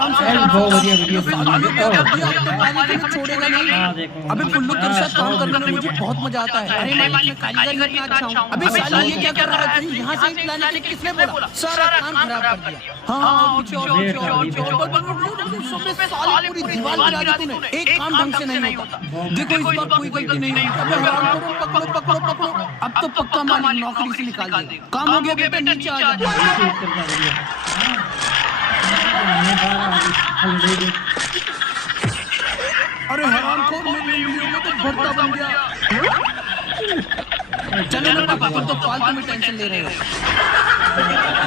आराम से बहुत बढ़िया वीडियो छोड़ेगा नहीं। अबे पुल्लू तेरे साथ काम करने में मुझे बहुत मजा आता है। अरे मालिक मैं कारीगर ही इतना अच्छा हूँ। अबे साला ये क्या कर रहा है? यहाँ से प्लान के किसने बोला? सारा काम खराब कर दिया। हाँ साली पूरी दीवार गिरा दी तूने। एक काम ढंग से नहीं होता। देखो इस बार कोई गलती नहीं हुई। अबे हराम करो, पकड़ो पकड़ो पकड़ो। अब तो पक्का मालिक नौकरी से निकाल देगा। काम हो गया बेटा, नीचे आ जा। अरे हरामखोर मेरी उंगलियों में तो भरता बन गया। चलो ना पापा, तुम तो फालतू में टेंशन ले रहे हो।